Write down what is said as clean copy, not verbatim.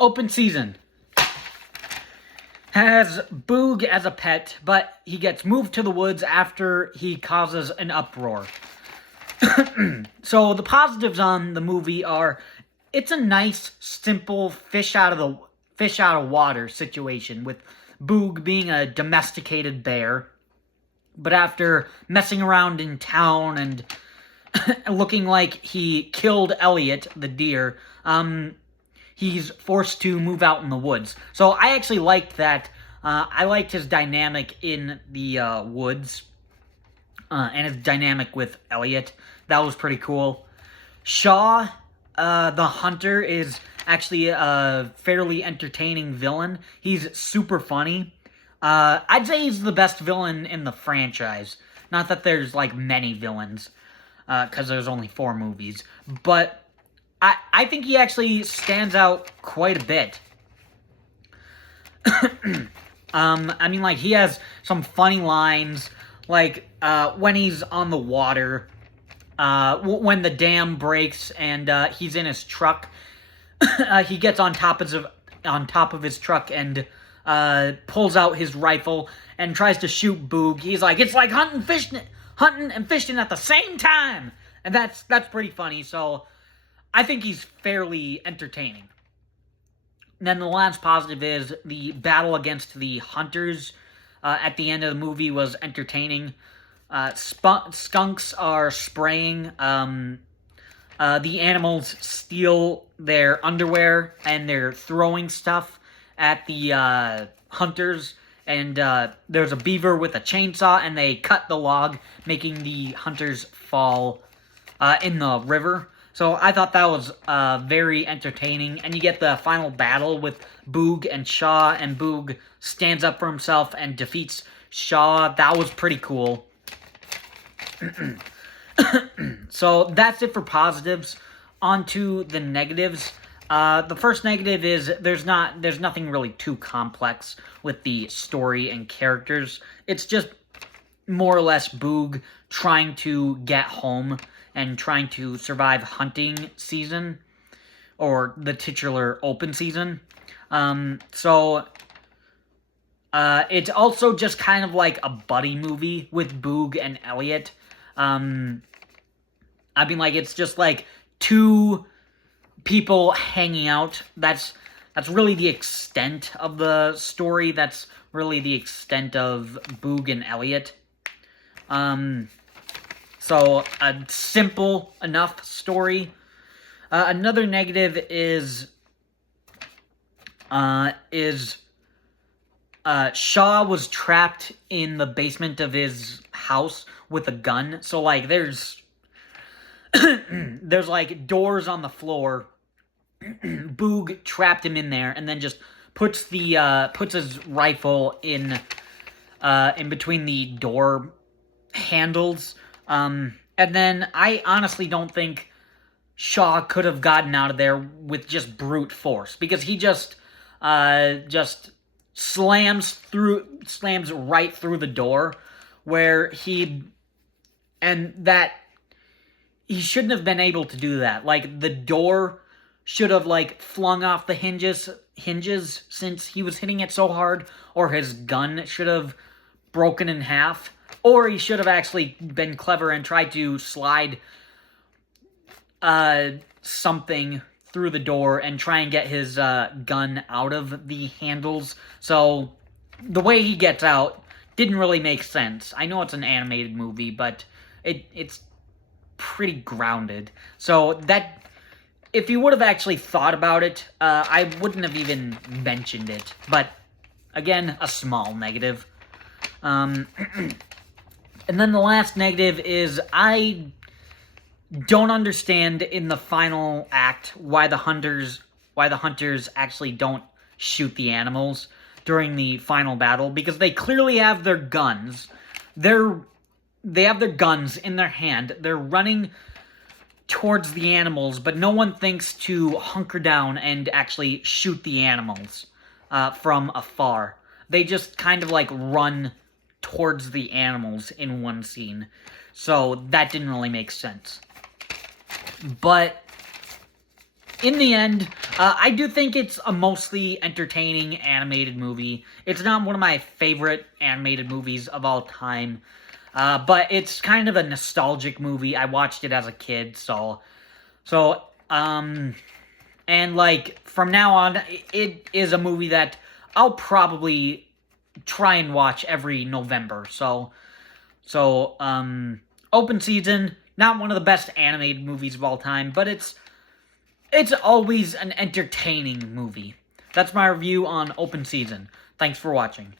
Open season has Boog as a pet, but he gets moved to the woods after he causes an uproar. So the positives on the movie are it's a nice, simple fish out of water situation with Boog being a domesticated bear. But after messing around in town and looking like he killed Elliot, the deer, he's forced to move out in the woods. So I actually liked that. I liked his dynamic in the woods and his dynamic with Elliot. That was pretty cool. Shaw, the hunter, is actually a fairly entertaining villain. He's super funny. I'd say he's the best villain in the franchise. Not that there's, like, many villains, because there's only 4 movies. But I think he actually stands out quite a bit. I mean, like, he has some funny lines, like, when he's on the water, when the dam breaks and he's in his truck, he gets on top of his truck and pulls out his rifle and tries to shoot Boog. He's like, it's like hunting and fishing at the same time, and that's pretty funny. So I think he's fairly entertaining. And then the last positive is the battle against the hunters at the end of the movie was entertaining. Skunks are spraying. The animals steal their underwear and they're throwing stuff at the hunters. And there's a beaver with a chainsaw and they cut the log, making the hunters fall in the river. So I thought that was very entertaining. And you get the final battle with Boog and Shaw, and Boog stands up for himself and defeats Shaw. That was pretty cool. So that's it for positives. On to the negatives. The first negative is there's nothing really too complex with the story and characters. It's just more or less Boog trying to get home and trying to survive hunting season, or the titular open season. So it's also just kind of like a buddy movie with Boog and Elliot. I mean, like, it's just like 2 people hanging out. That's really the extent of the story. That's really the extent of Boog and Elliot. So a simple enough story. Another negative is Shaw was trapped in the basement of his house with a gun. So, like, there's like doors on the floor. Boog trapped him in there and then just puts his rifle in between the door handles. And then I honestly don't think Shaw could have gotten out of there with just brute force, because he just slams right through the door, where he shouldn't have been able to do that. Like, the door should have, like, flung off the hinges since he was hitting it so hard, or his gun should have broken in half, or he should have actually been clever and tried to slide something through the door and try and get his gun out of the handles. So the way he gets out didn't really make sense. I know it's an animated movie, but it's pretty grounded. So that, if he would have actually thought about it, I wouldn't have even mentioned it. But again, a small negative. And then the last negative is I don't understand in the final act why the hunters actually don't shoot the animals during the final battle, because they clearly have their guns. They have their guns in their hand. They're running towards the animals, but no one thinks to hunker down and actually shoot the animals from afar. They just kind of like run towards the animals in one scene. So that didn't really make sense. But in the end, I do think it's a mostly entertaining animated movie. It's not one of my favorite animated movies of all time, but it's kind of a nostalgic movie. I watched it as a kid, and like from now on, it is a movie that I'll probably try and watch every November. Open Season, not one of the best animated movies of all time, but it's always an entertaining movie. That's my review on Open Season. Thanks for watching.